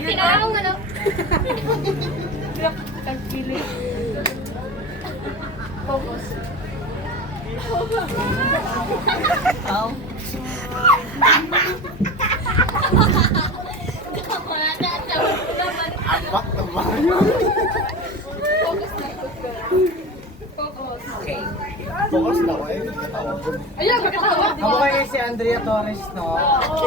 Tinanong ano? Tagpili. Focus. How? Apak naman. Focus na. Focus. Okay. Focus na ko eh. Ayun, kakatawa. Ako kayo si Andrea Torres, no? Si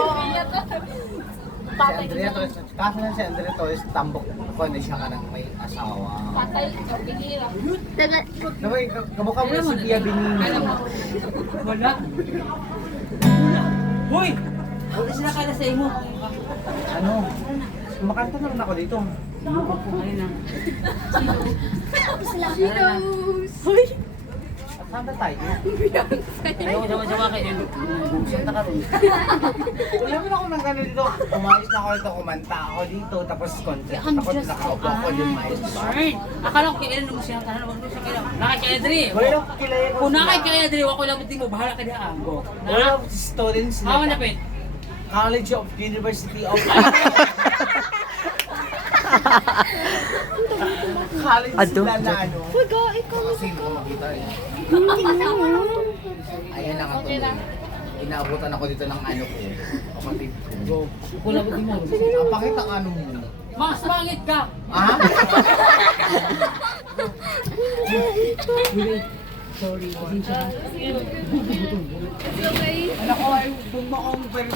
Patay Andrea Torres. Kaso na si Andrea Torres, tambok ko na siya ka ng may asawa. Patay, ikaw, binira. Naway, kamukha mo si Pia Benini. Wala. Hoy! Huwag sila kala sa imo. Ano? Kumakanta naman ako dito. Ayun na. Hoy! At saan na tayo? Ayaw ko sama-sama kayo. Santa ka rin. Wala mo na ako ng gano'n dito. Umayos na ako dito, kumanta ako dito, tapos concert. Ako nakaupo ako dito, umayos ba? Alright. Akala ko kailan mo siya tahan. Huwag mo siya kailan. Nakay kay Adri. Wala lang kilaya ko. Kung nakay kay Adri, wako lang hindi mo. Bahala ka na ako. Wala ako students Ako na. napit. College of University of College sila na ano. Kasi hindi ko makita eh. Ayan lang ako. Inaabutan ako dito ng ano ko. Kapatid ko. Kung labot mo. Ang pakita ang ano mo. Mas mangit ka. Ha? Sorry. Pasensya. Okay. Anak ko ay bumukong pero